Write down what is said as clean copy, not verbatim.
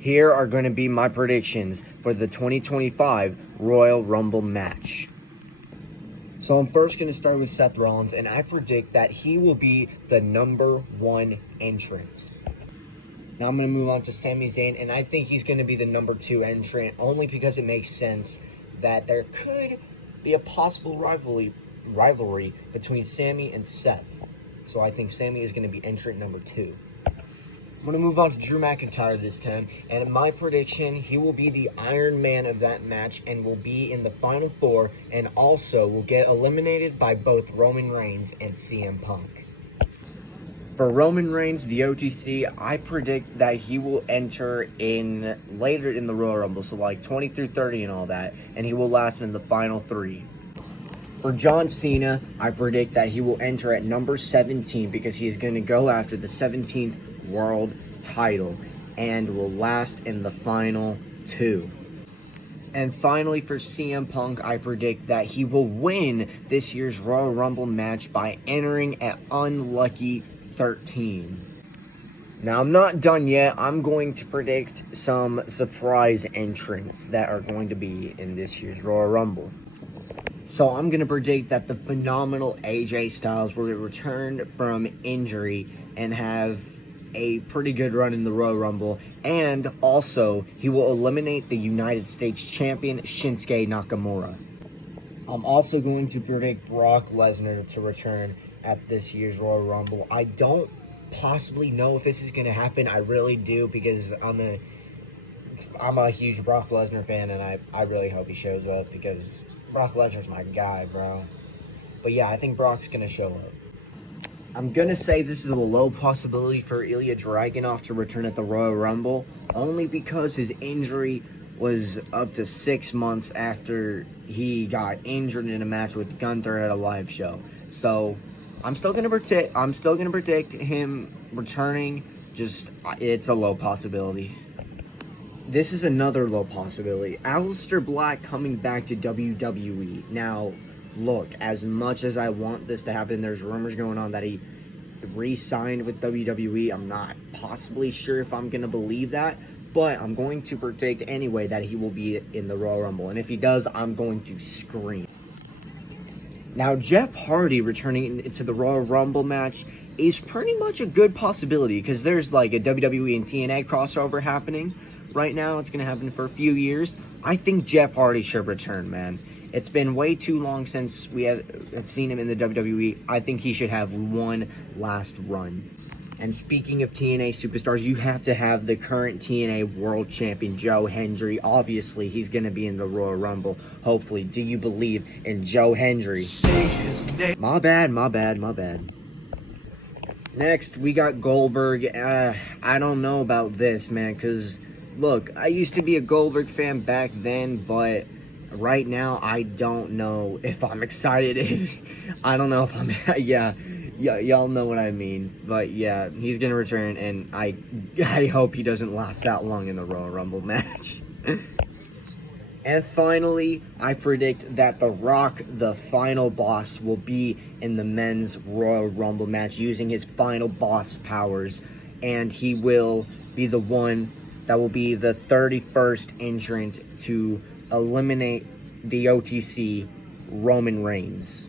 Here are going to be my predictions for the 2025 Royal Rumble match. So I'm first going to start with Seth Rollins, and I predict that he will be the number 1 entrant. Now I'm going to move on to Sami Zayn, and I think he's going to be the number 2 entrant, only because it makes sense that there could be a possible rivalry between Sami and Seth. So I think Sami is going to be entrant number 2. I'm going to move on to Drew McIntyre this time, and in my prediction, he will be the Iron Man of that match and will be in the Final 4, and also will get eliminated by both Roman Reigns and CM Punk. For Roman Reigns, the OTC, I predict that he will enter in later in the Royal Rumble, so like 20 through 30 and all that, and he will last in the Final 3. For John Cena, I predict that he will enter at number 17 because he is going to go after the 17th world title and will last in the Final 2. And finally, for CM Punk, I predict that he will win this year's Royal Rumble match by entering at unlucky 13. Now, I'm not done yet. I'm going to predict some surprise entrants that are going to be in this year's Royal Rumble. So I'm going to predict that the phenomenal AJ Styles will return from injury and have a pretty good run in the Royal Rumble, and also he will eliminate the United States champion Shinsuke Nakamura. I'm also going to predict Brock Lesnar to return at this year's Royal Rumble. I don't possibly know if this is going to happen. I really do, because I'm a huge Brock Lesnar fan, and I really hope he shows up, because Brock Lesnar's my guy, bro. But yeah, I think Brock's going to show up. I'm going to say this is a low possibility for Ilya Dragunov to return at the Royal Rumble, only because his injury was up to 6 months after he got injured in a match with Gunther at a live show. So I'm still going to predict him returning. Just, it's a low possibility. This is another low possibility. Aleister Black coming back to WWE. Now, look, as much as I want this to happen, there's rumors going on that he re-signed with WWE. I'm not possibly sure if I'm going to believe that, but I'm going to predict anyway that he will be in the Royal Rumble. And if he does, I'm going to scream. Now, Jeff Hardy returning into the Royal Rumble match is pretty much a good possibility, because there's like a WWE and TNA crossover happening right now. It's going to happen for a few years. I think Jeff Hardy should return, man. It's been way too long since we have seen him in the WWE. I think he should have one last run. And speaking of TNA superstars, you have to have the current TNA World Champion, Joe Hendry. Obviously, he's going to be in the Royal Rumble. Hopefully. Do you believe in Joe Hendry? Say his name. My bad. Next, we got Goldberg. I don't know about this, man, because, look, I used to be a Goldberg fan back then, but right now, I don't know if I'm excited. I don't know if I'm... Yeah, y'all know what I mean. But yeah, he's going to return, and I hope he doesn't last that long in the Royal Rumble match. And finally, I predict that The Rock, the final boss, will be in the men's Royal Rumble match using his final boss powers. And he will be the one that will be the 31st entrant to eliminate the OTC, Roman Reigns.